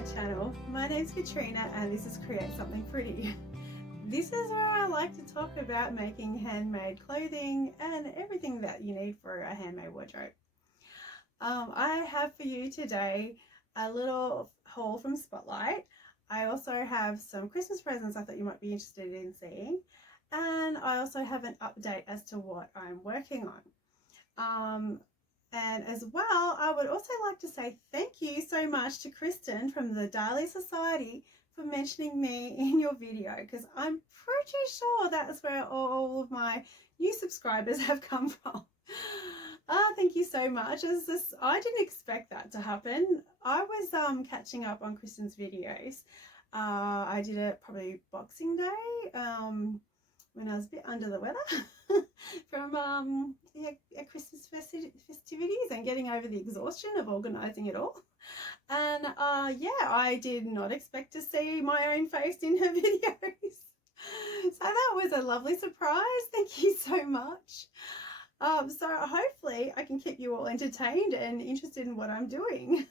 my channel. My name's Katrina and this is Create Something Pretty. This is where I like to talk about making handmade clothing and everything that you need for a handmade wardrobe. I have for you today a little haul from Spotlight. I also have some Christmas presents I thought you might be interested in seeing, and I also have an update as to what I'm working on. And as well, I would also like to say thank you so much to Kristen from the Daily Society for mentioning me in your video, because I'm pretty sure that's where all of my new subscribers have come from. Thank you so much. I didn't expect that to happen. I was catching up on Kristen's videos. I did it probably Boxing Day, when I was a bit under the weather from Christmas festivities and getting over the exhaustion of organising it all. And yeah, I did not expect to see my own face in her videos. So that was a lovely surprise. Thank you so much. So hopefully I can keep you all entertained and interested in what I'm doing.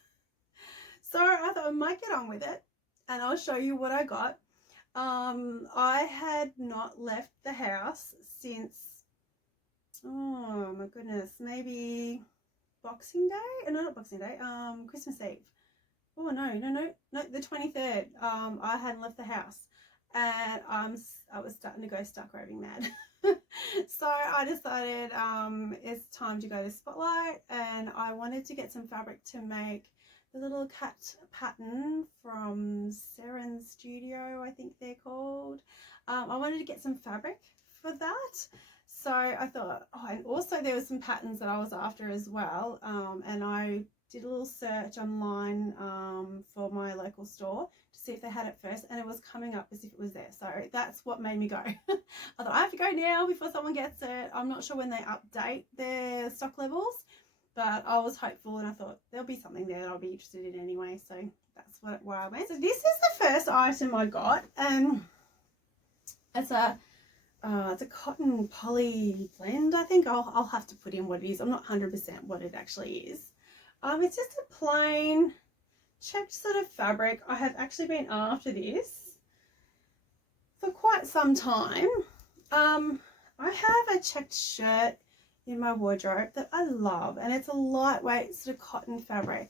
So I thought I might get on with it and I'll show you what I got. I had not left the house since, oh my goodness, maybe Boxing Day? No, not Boxing Day, Christmas Eve. Oh no, the 23rd. I hadn't left the house and I was starting to go stark raving mad. So I decided it's time to go to Spotlight, and I wanted to get some fabric to make the little cat pattern from Seren's Studio, I think they're called. I wanted to get some fabric for that. So I thought, oh, and also there were some patterns that I was after as well. And I did a little search online for my local store to see if they had it first, and it was coming up as if it was there. So that's what made me go. I thought I have to go now before someone gets it. I'm not sure when they update their stock levels, but I was hopeful and I thought there'll be something there that I'll be interested in anyway. So that's where I went. So this is the first item I got, and it's a cotton poly blend. I think I'll have to put in what it is. I'm not 100% what it actually is. It's just a plain checked sort of fabric. I have actually been after this for quite some time. I have a checked shirt in my wardrobe that I love, and it's a lightweight sort of cotton fabric,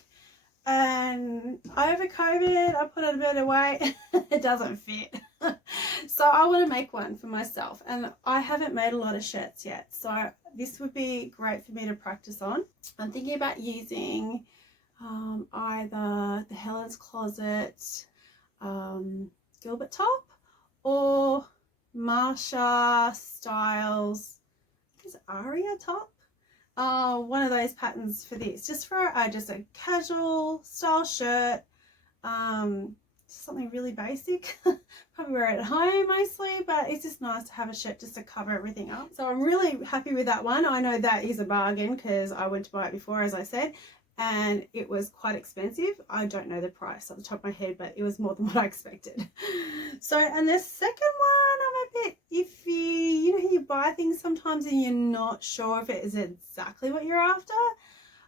and over COVID I put on a bit of weight. It doesn't fit. So I want to make one for myself, and I haven't made a lot of shirts yet, so this would be great for me to practice on. I'm thinking about using either the Helen's Closet Gilbert top or Marsha Styles, I think it's Aria top. One of those patterns for this, just for just a casual style shirt. Something really basic. Probably wear it at home mostly, but it's just nice to have a shirt just to cover everything up. So I'm really happy with that one. I know that is a bargain because I went to buy it before, as I said, and it was quite expensive. I don't know the price off the top of my head, but it was more than what I expected. So, and the second one, I'm a bit iffy. You know, you buy things sometimes and you're not sure if it is exactly what you're after.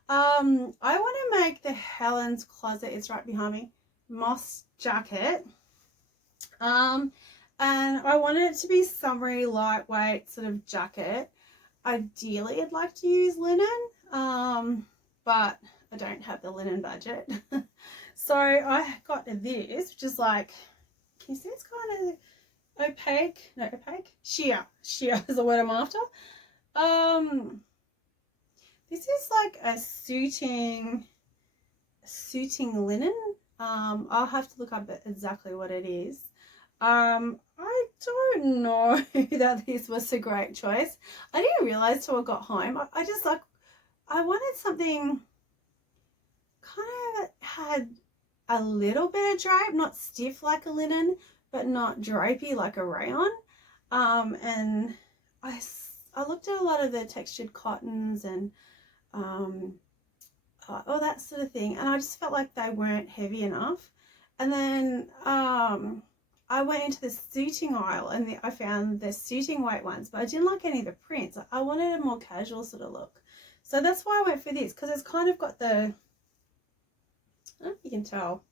I want to make the Helen's Closet, it's right behind me, moss jacket, and I wanted it to be summery, lightweight sort of jacket. Ideally I'd like to use linen, but I don't have the linen budget. So I got this, which is like, can you see it's kind of opaque? No, opaque? Sheer is the word I'm after. This is like a suiting linen. I'll have to look up exactly what it is. I don't know that this was a great choice. I didn't realize till I got home. I wanted something kind of had a little bit of drape, not stiff like a linen, but not drapey like a rayon. And I looked at a lot of the textured cottons and all that sort of thing, and I just felt like they weren't heavy enough. And then I went into the suiting aisle and I found the suiting weight ones, but I didn't like any of the prints. I wanted a more casual sort of look, so that's why I went for this, because it's kind of got the, I don't know if you can tell,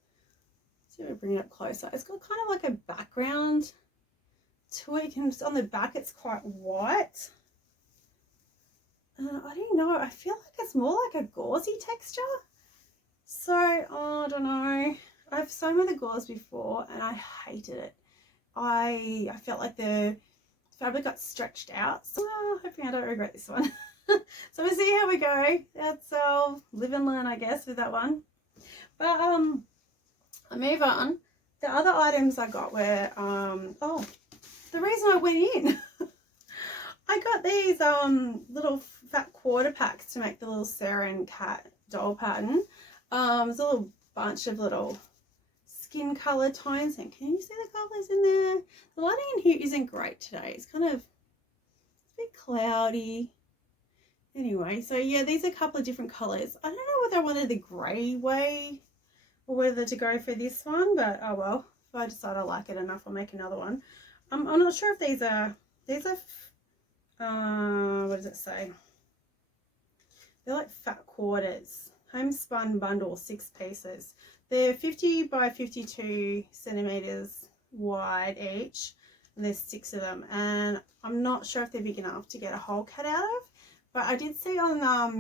see if I bring it up closer. It's got kind of like a background to it. You can just, on the back it's quite white. I don't know, I feel like it's more like a gauzy texture. So, I don't know. I've sewn with a gauze before and I hated it. I felt like the fabric got stretched out. So hopefully I don't regret this one. So we'll see how we go. That's live and learn, I guess, with that one. But I move on. The other items I got were oh, the reason I went in. I got these little fat quarter packs to make the little Sarah and Cat doll pattern. There's a little bunch of little skin colour tones, and can you see the colours in there? The lighting in here isn't great today. It's kind of a bit cloudy. Anyway, so yeah, these are a couple of different colours. I don't know whether I wanted the grey way or whether to go for this one, but oh well. If I decide I like it enough, I'll make another one. I'm not sure if these are what does it say? They're like fat quarters. Homespun bundle, 6 pieces. They're 50 by 52 centimeters wide each, and there's 6 of them. And I'm not sure if they're big enough to get a whole cut out of, but I did see on I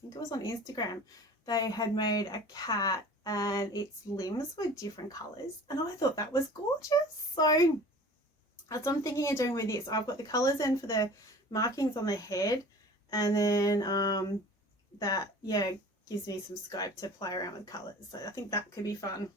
think it was on Instagram, they had made a cat and its limbs were different colors, and I thought that was gorgeous. So that's what I'm thinking of doing with this. I've got the colors in for the markings on the head, and then that, yeah, gives me some scope to play around with colors. So I think that could be fun.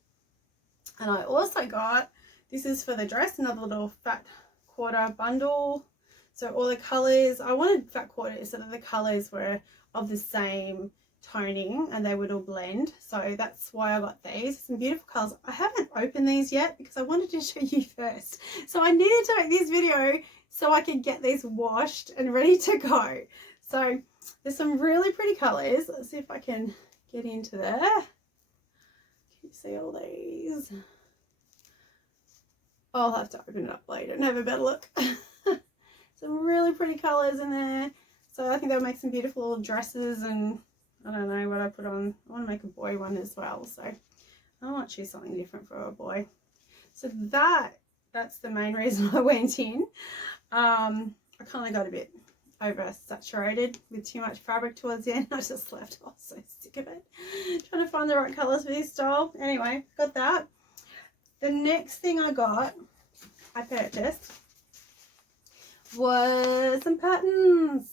And I also got, this is for the dress, another little fat quarter bundle. So all the colors, I wanted fat quarters so that the colors were of the same toning and they would all blend. So that's why I got these. Some beautiful colors. I haven't opened these yet because I wanted to show you first. So I needed to make this video so I could get these washed and ready to go. So there's some really pretty colors. Let's see if I can get into there. Can you see all these? I'll have to open it up later and have a better look. Some really pretty colors in there. So I think they'll make some beautiful little dresses, and I don't know what I put on. I want to make a boy one as well. So I want to choose something different for a boy. So that's the main reason I went in. I kind of got a bit oversaturated with too much fabric towards the end. I just left. I was so sick of it. Trying to find the right colours for this style. Anyway, got that. The next thing I purchased was some patterns.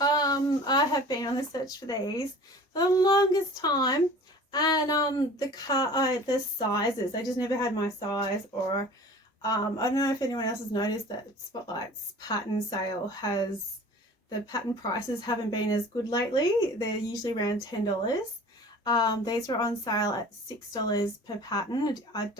I have been on the search for these for the longest time, and the sizes, I just never had my size. Or I don't know if anyone else has noticed that Spotlight's pattern sale has, the pattern prices haven't been as good lately. They're usually around $10. These were on sale at $6 per pattern. I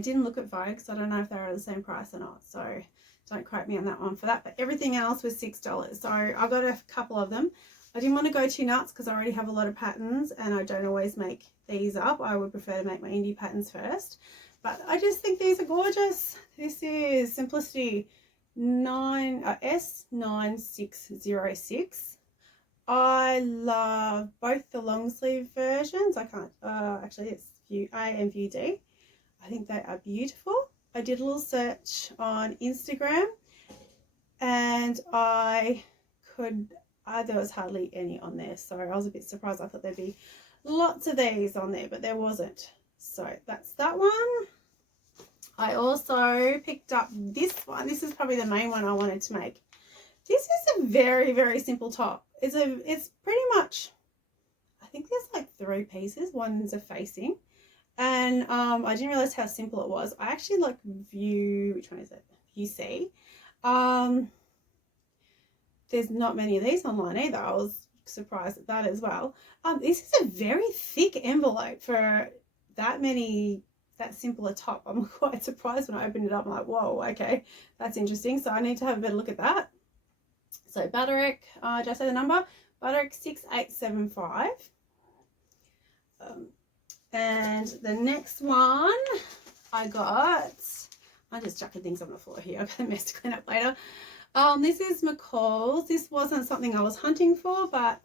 didn't look at Vogue, so I don't know if they were the same price or not. So don't quote me on that one for that. But everything else was $6. So I got a couple of them. I didn't want to go too nuts because I already have a lot of patterns and I don't always make these up. I would prefer to make my indie patterns first. But I just think these are gorgeous. This is Simplicity S9606. I love both the long sleeve versions. I can't, actually it's view A and view D. I think they are beautiful. I did a little search on Instagram and there was hardly any on there. So I was a bit surprised. I thought there'd be lots of these on there, but there wasn't. So that's that one. I also picked up this one. This is probably the main one I wanted to make. This is a very, very simple top. It's pretty much, I think there's like 3 pieces. One's a facing. And I didn't realize how simple it was. I actually like which one is it? View C. There's not many of these online either. I was surprised at that as well. This is a very thick envelope for that simple a top. I'm quite surprised when I opened it up. I'm like, whoa, okay, that's interesting. So I need to have a better look at that. So Butterick, did I say the number? Butterick 6875. And the next one I got, I'm just chucking things on the floor here. I've got a mess to clean up later. This is McCall's. This wasn't something I was hunting for, but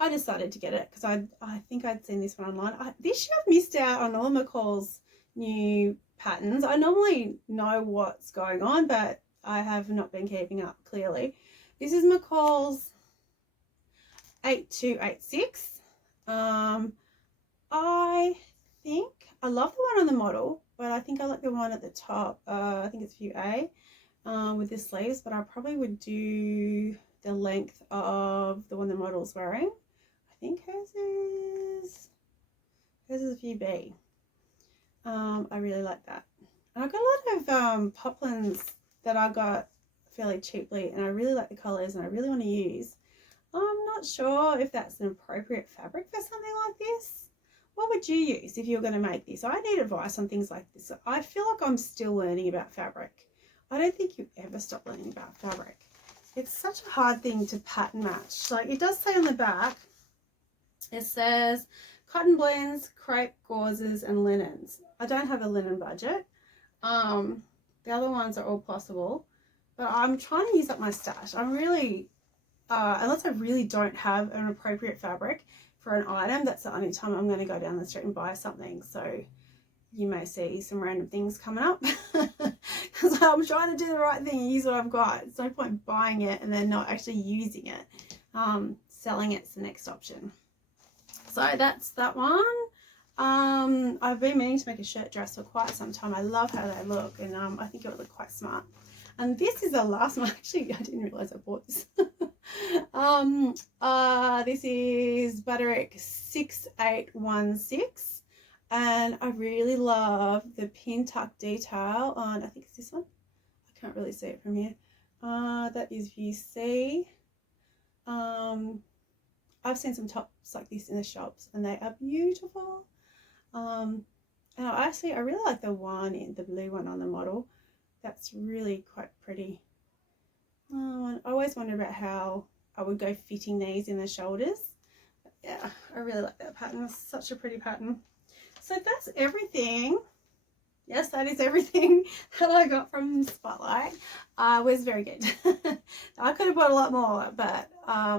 I decided to get it because I think I'd seen this one online. This year I've missed out on all of McCall's new patterns. I normally know what's going on, but I have not been keeping up, clearly. This is McCall's 8286. I think I love the one on the model, but I think I like the one at the top. I think it's view A with the sleeves, but I probably would do the length of the one the model's wearing. I think hers is view B. I really like that. And I've got a lot of poplins that I got fairly cheaply, and I really like the colours and I really want to use. I'm not sure if that's an appropriate fabric for something like this. What would you use if you were going to make this? I need advice on things like this. I feel like I'm still learning about fabric. I don't think you ever stop learning about fabric. It's such a hard thing to pattern match. Like, it does say on the back, it says cotton blends, crepe, gauzes and linens. I don't have a linen budget. The other ones are all possible, but I'm trying to use up my stash. I'm really, unless I really don't have an appropriate fabric for an item, that's the only time I'm going to go down the street and buy something. So you may see some random things coming up because I'm trying to do the right thing and use what I've got. It's no point buying it and then not actually using it. Selling it's the next option. So that's that one. I've been meaning to make a shirt dress for quite some time. I love how they look, and I think it would look quite smart. And this is the last one. Actually, I didn't realize I bought this. This is Butterick 6816, and I really love the pin tuck detail on, I think it's this one. I can't really see it from here. That is view C. I've seen some tops like this in the shops and they are beautiful. And I really like the one in the blue one on the model. That's really quite pretty. I always wonder about how I would go fitting these in the shoulders. But yeah, I really like that pattern. It's such a pretty pattern. So that's everything. Yes, that is everything that I got from Spotlight. It was very good. I could have bought a lot more, but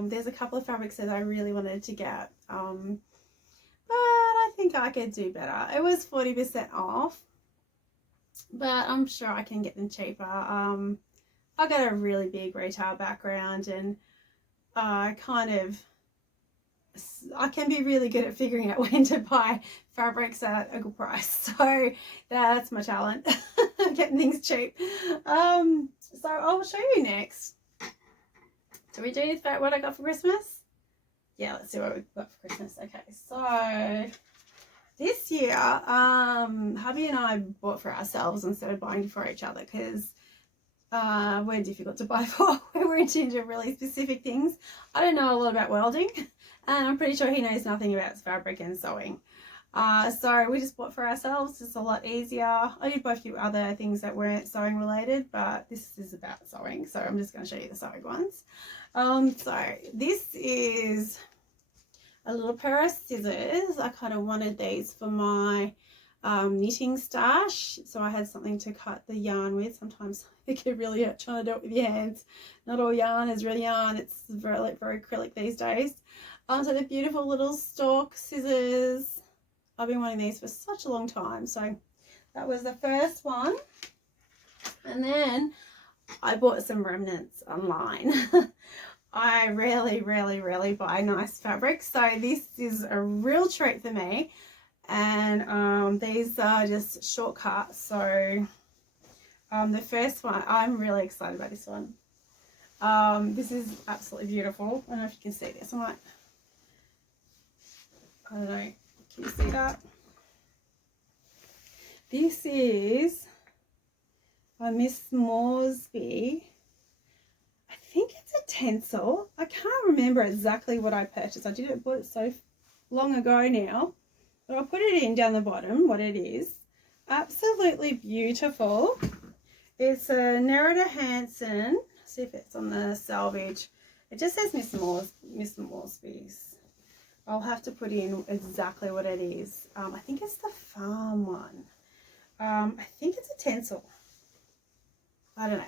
there's a couple of fabrics that I really wanted to get. But I think I could do better. It was 40% off, but I'm sure I can get them cheaper. I got a really big retail background, and I can be really good at figuring out when to buy fabrics at a good price. So that's my talent, getting things cheap. So I'll show you next. Do we do what I got for Christmas? Yeah, let's see what we got for Christmas. Okay, so this year, hubby and I bought for ourselves instead of buying for each other because we're difficult to buy for. We're into really specific things. I don't know a lot about welding, and I'm pretty sure he knows nothing about fabric and sewing. So we just bought for ourselves. It's a lot easier. I did buy a few other things that weren't sewing related, but this is about sewing, so I'm just going to show you the sewing ones. So this is a little pair of scissors. I kind of wanted these for my knitting stash, so I had something to cut the yarn with. Sometimes it can really hurt trying to do it with your hands. Not all yarn is real yarn. It's very, very acrylic these days. So the beautiful little stalk scissors. I've been wanting these for such a long time. So that was the first one. And then I bought some remnants online. I rarely buy nice fabrics, so this is a real treat for me. And these are just shortcuts. So the first one, I'm really excited about this one. This is absolutely beautiful. I don't know if you can see this. I don't know, can you see that? This is by Miss Moresby. I think it's a tencel. I can't remember exactly what I purchased. I bought it so long ago now, but I'll put it in down the bottom what it is. Absolutely beautiful. It's a Nerida Hansen. See if it's on the salvage. It just says Miss Moresby's. I'll have to put in exactly what it is. I think it's the farm one. I think it's a tencel. I don't know.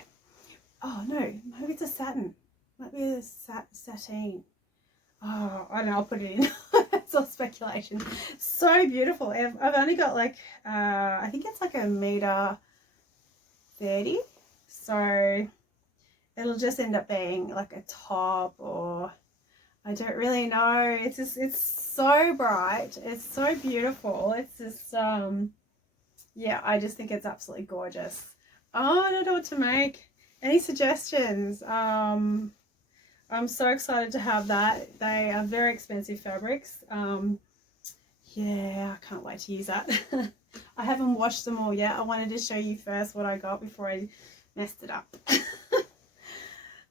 Oh no, maybe it's a satin. Might be a sateen. Oh, I know, I'll put it in. That's all speculation. So beautiful. I've only got like, I think it's like 1.30 meters. So it'll just end up being like a top, or I don't really know. It's just, it's so bright. It's so beautiful. It's just, yeah, I just think it's absolutely gorgeous. Oh, I don't know what to make. Any suggestions? I'm so excited to have that. They are very expensive fabrics. Yeah, I can't wait to use that. I haven't washed them all yet. I wanted to show you first what I got before I messed it up.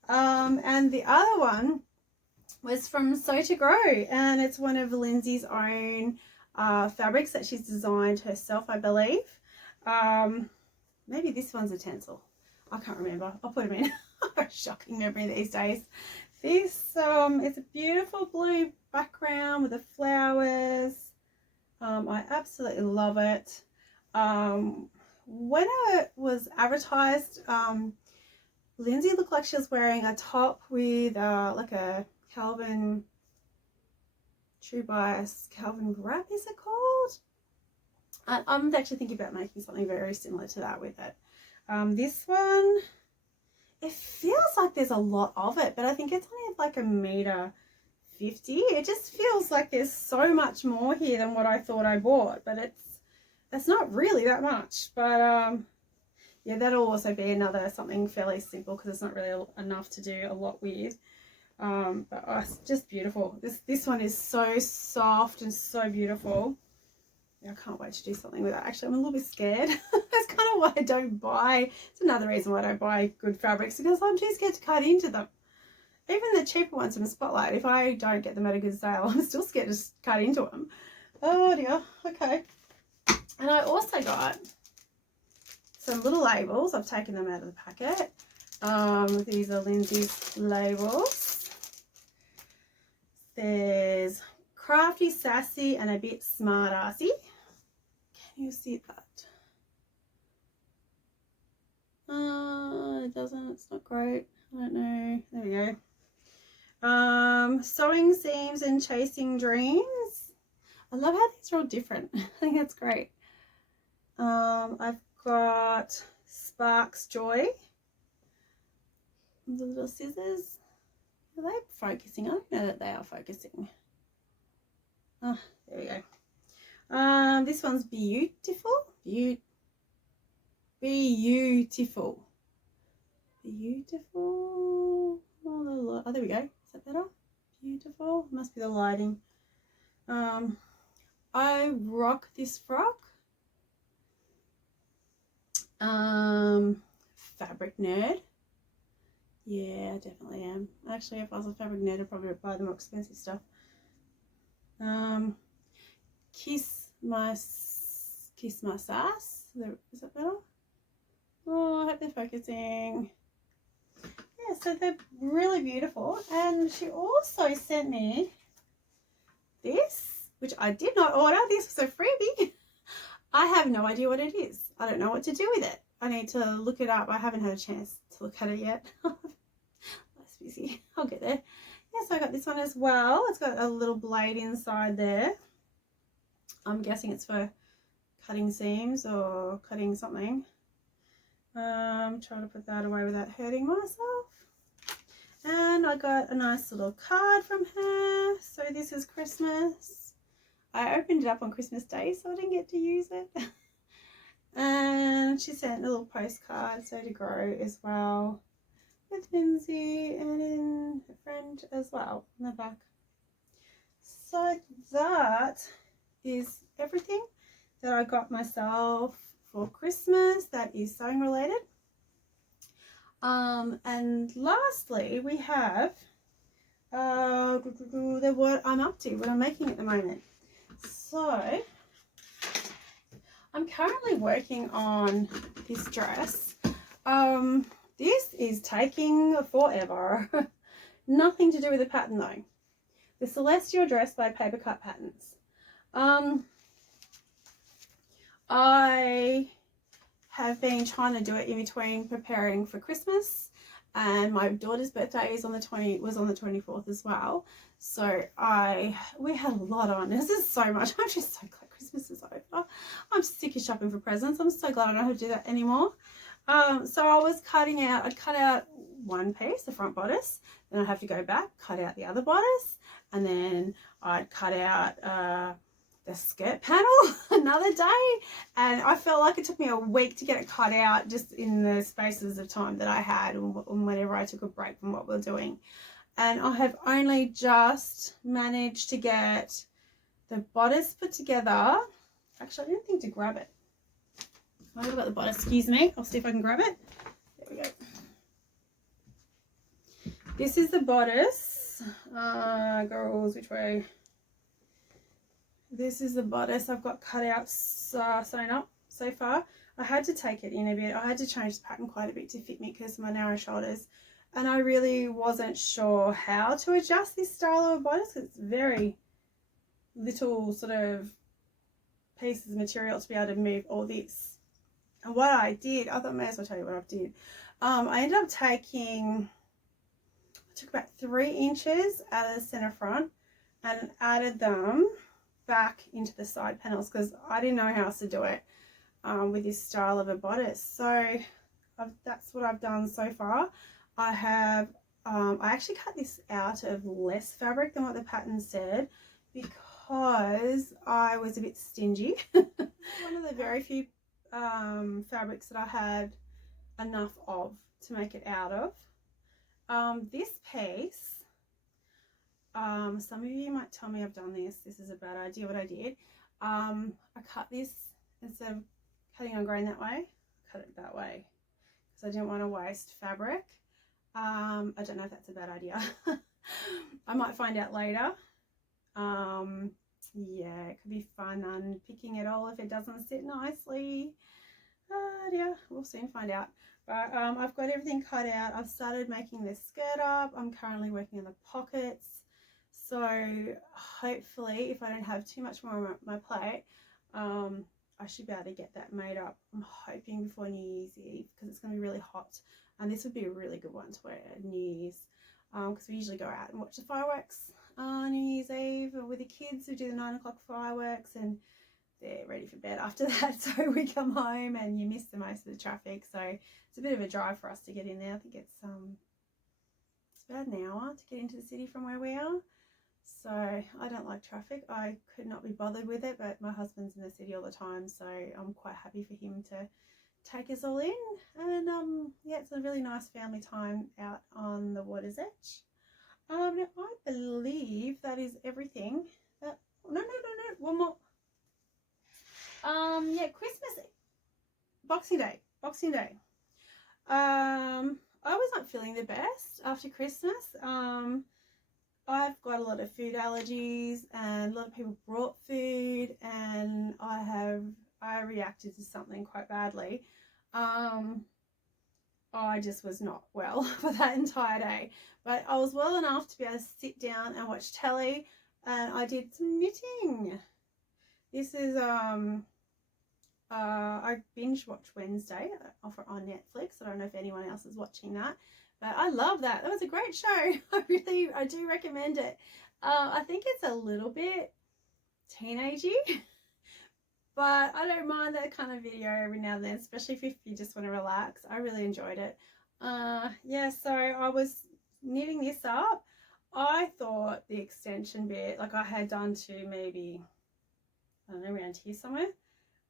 And the other one was from Sew to Grow, and it's one of Lindsay's own fabrics that she's designed herself, I believe. Maybe this one's a tencel. I can't remember. I'll put them in. Shocking memory these days. This it's a beautiful blue background with the flowers. I absolutely love it. When it was advertised, Lindsay looked like she was wearing a top with like a Calvin True Bias Calvin wrap, is it called? I'm actually thinking about making something very similar to that with it. This one, it feels like there's a lot of it, but I think it's only like 1.50 meters. It just feels like there's so much more here than what I thought I bought, but it's not really that much. But yeah, that'll also be another something fairly simple because it's not really enough to do a lot with. But oh, it's just beautiful. This one is so soft and so beautiful. I can't wait to do something with it. Actually, I'm a little bit scared. That's kind of why I don't buy. It's another reason why I don't buy good fabrics, because I'm too scared to cut into them. Even the cheaper ones from Spotlight, if I don't get them at a good sale, I'm still scared to cut into them. Oh dear. Okay. And I also got some little labels. I've taken them out of the packet. These are Lindsay's labels. There's Crafty, Sassy, and a bit Smart Arsey. Can you see that? It doesn't. It's not great. I don't know. There we go. Sewing Seams and Chasing Dreams. I love how these are all different. I think that's great. I've got Sparks Joy. The little scissors. Are they focusing? I don't know that they are focusing. Oh, there we go. This one's beautiful. Beautiful. Oh, there we go. Is that better? Beautiful. Must be the lighting. I rock this frock. Fabric nerd. Yeah, I definitely am. Actually, if I was a fabric nerd, I'd probably buy the more expensive stuff. Kiss my sass. Is that better? Oh, I hope they're focusing. Yeah, so they're really beautiful. And she also sent me this, which I did not order. This was a freebie. I have no idea what it is. I don't know what to do with it. I need to look it up. I haven't had a chance to look at it yet. That's busy. I'll get there. Yeah, so I got this one as well. It's got a little blade inside there. I'm guessing it's for cutting seams or cutting something. Trying to put that away without hurting myself. And I got a nice little card from her. So this is Christmas. I opened it up on Christmas Day, so I didn't get to use it. And she sent a little postcard, Sew to Grow as well, with Lindsay and in a friend as well in the back. So that is everything that I got myself for Christmas that is sewing related. And lastly, we have what I'm up to, what I'm making at the moment. So I'm currently working on this dress. This is taking forever. Nothing to do with the pattern though. The Celestial Dress by Paper Cut Patterns. I have been trying to do it in between preparing for Christmas and my daughter's birthday is on the 24th as well. So we had a lot on. This is so much. I'm just so glad Christmas is over. I'm sick of shopping for presents. I'm so glad I don't have to do that anymore. So I was I'd cut out one piece, the front bodice, then I'd have to go back, cut out the other bodice, and then I'd cut out the skirt panel another day, and I felt like it took me a week to get it cut out, just in the spaces of time that I had and whenever I took a break from what we were doing. And I have only just managed to get the bodice put together. Actually, I didn't think to grab it. I've got the bodice, excuse me. I'll see if I can grab it. There we go. This is the bodice. Girls, which way? This is the bodice I've got cut out, sewn up so far. I had to take it in a bit. I had to change the pattern quite a bit to fit me because of my narrow shoulders. And I really wasn't sure how to adjust this style of bodice. It's very little sort of pieces of material to be able to move all this. And what I did, I thought I may as well tell you what I did. I ended up I took about 3 inches out of the center front and added them back into the side panels because I didn't know how else to do it with this style of a bodice. So that's what I've done so far. I actually cut this out of less fabric than what the pattern said because I was a bit stingy. One of the very few fabrics that I had enough of to make it out of. This piece, some of you might tell me I've done this is a bad idea. What I did, I cut this, instead of cutting on grain that way, I cut it that way because I didn't want to waste fabric. I don't know if that's a bad idea. I might find out later. Yeah, it could be fun unpicking it all if it doesn't sit nicely. Yeah, we'll soon find out. But I've got everything cut out. I've started making this skirt up. I'm currently working on the pockets. So hopefully, if I don't have too much more on my plate, I should be able to get that made up. I'm hoping before New Year's Eve because it's going to be really hot. And this would be a really good one to wear at New Year's because we usually go out and watch the fireworks on New Year's Eve with the kids who do the 9 o'clock fireworks, and they're ready for bed after that. So we come home and you miss the most of the traffic. So it's a bit of a drive for us to get in there. I think it's about an hour to get into the city from where we are. So I don't like traffic. I could not be bothered with it, but my husband's in the city all the time, so I'm quite happy for him to take us all in. And yeah, it's a really nice family time out on the water's edge. Now I believe that is everything. No, one more. Yeah, Christmas, Boxing Day. I was not feeling the best after Christmas. I've got a lot of food allergies and a lot of people brought food, and I reacted to something quite badly. I just was not well for that entire day, but I was well enough to be able to sit down and watch telly, and I did some knitting. This is I binge watched Wednesday on Netflix. I don't know if anyone else is watching that, but I love that. That was a great show. I do recommend it. I think it's a little bit teenagey, but I don't mind that kind of video every now and then, especially if you just want to relax. I really enjoyed it. Yeah, so I was knitting this up. I thought the extension bit, like I had done to maybe, I don't know, around here somewhere.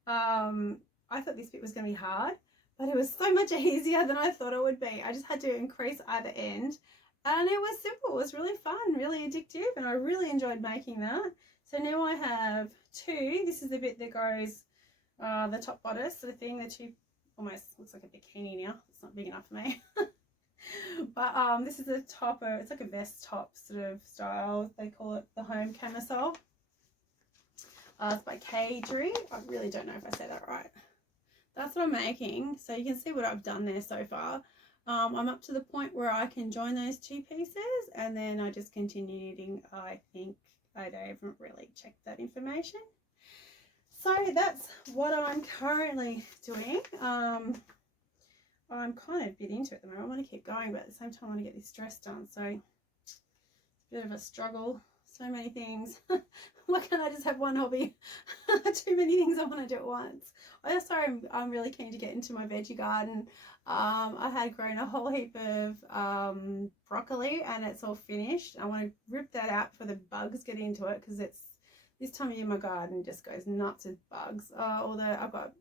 I thought this bit was going to be hard, but it was so much easier than I thought it would be. I just had to increase either end, and it was simple. It was really fun, really addictive, and I really enjoyed making that. So now I have 2. This is the bit that goes the top bodice sort of thing. The 2 almost looks like a bikini now. It's not big enough for me. But this is the top. It's like a vest top sort of style. They call it the home camisole. It's by Cadery. I really don't know if I said that right. That's what I'm making. So you can see what I've done there so far. I'm up to the point where I can join those 2 pieces, and then I just continue knitting. I think I haven't really checked that information. So that's what I'm currently doing. I'm kind of a bit into it at the moment. I want to keep going, but at the same time I want to get this dress done, so it's a bit of a struggle. So many things. Why can't I just have one hobby? Too many things I want to do at once. Also, I'm really keen to get into my veggie garden. I had grown a whole heap of broccoli and it's all finished. I want to rip that out before the bugs get into it, because it's this time of year my garden just goes nuts with bugs. Although I've got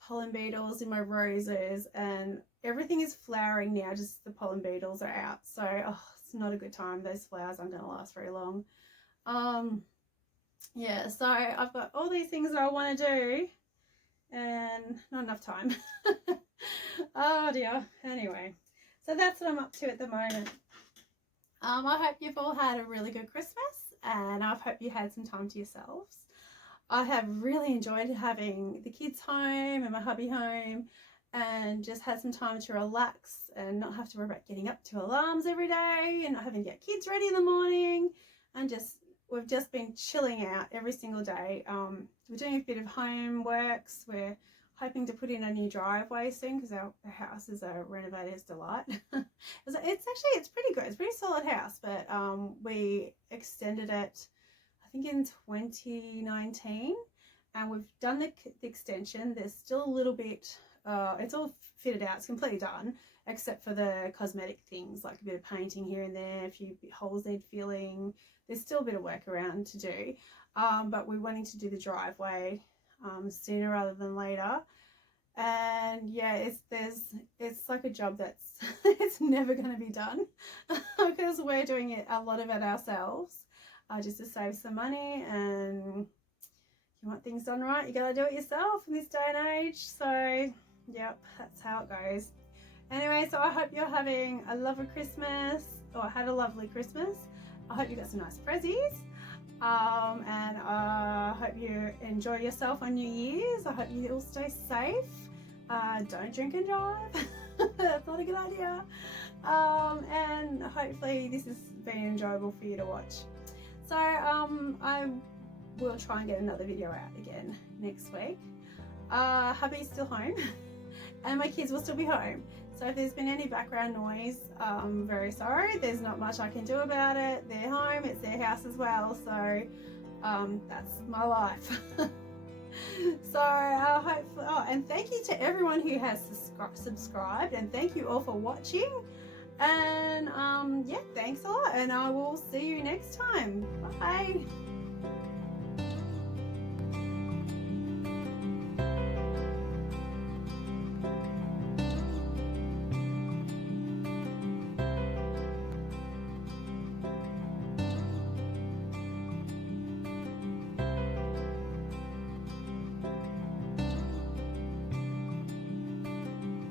pollen beetles in my roses and everything is flowering now, just the pollen beetles are out. So it's not a good time. Those flowers aren't going to last very long. Yeah, so I've got all these things that I want to do and not enough time. Oh dear. Anyway, so that's what I'm up to at the moment. I hope you've all had a really good Christmas, and I hope you had some time to yourselves. I have really enjoyed having the kids home and my hubby home, and just had some time to relax and not have to worry about getting up to alarms every day and not having to get kids ready in the morning, and we've just been chilling out every single day. We're doing a bit of homeworks. We're hoping to put in a new driveway soon because our house is a renovator's delight. It's pretty good. It's a pretty solid house, but we extended it I think in 2019, and we've done the extension. There's still a little bit, it's all fitted out, it's completely done, except for the cosmetic things like a bit of painting here and there, a few holes need filling. There's still a bit of work around to do, but we're wanting to do the driveway sooner rather than later. And yeah, it's like a job that's it's never going to be done because we're doing it, a lot of it ourselves, just to save some money. And you want things done right, you got to do it yourself in this day and age. So yep, that's how it goes. Anyway, so I hope you're having a lovely Christmas, or had a lovely Christmas. I hope you got some nice prezzies. And I hope you enjoy yourself on New Year's. I hope you all stay safe. Don't drink and drive. That's not a good idea. And hopefully this has been enjoyable for you to watch. So I will try and get another video out again next week. Hubby's still home and my kids will still be home. So if there's been any background noise, I'm very sorry. There's not much I can do about it. They're home, it's their house as well. So that's my life. So hopefully, and thank you to everyone who has subscribed, and thank you all for watching. And yeah, thanks a lot, and I will see you next time. Bye.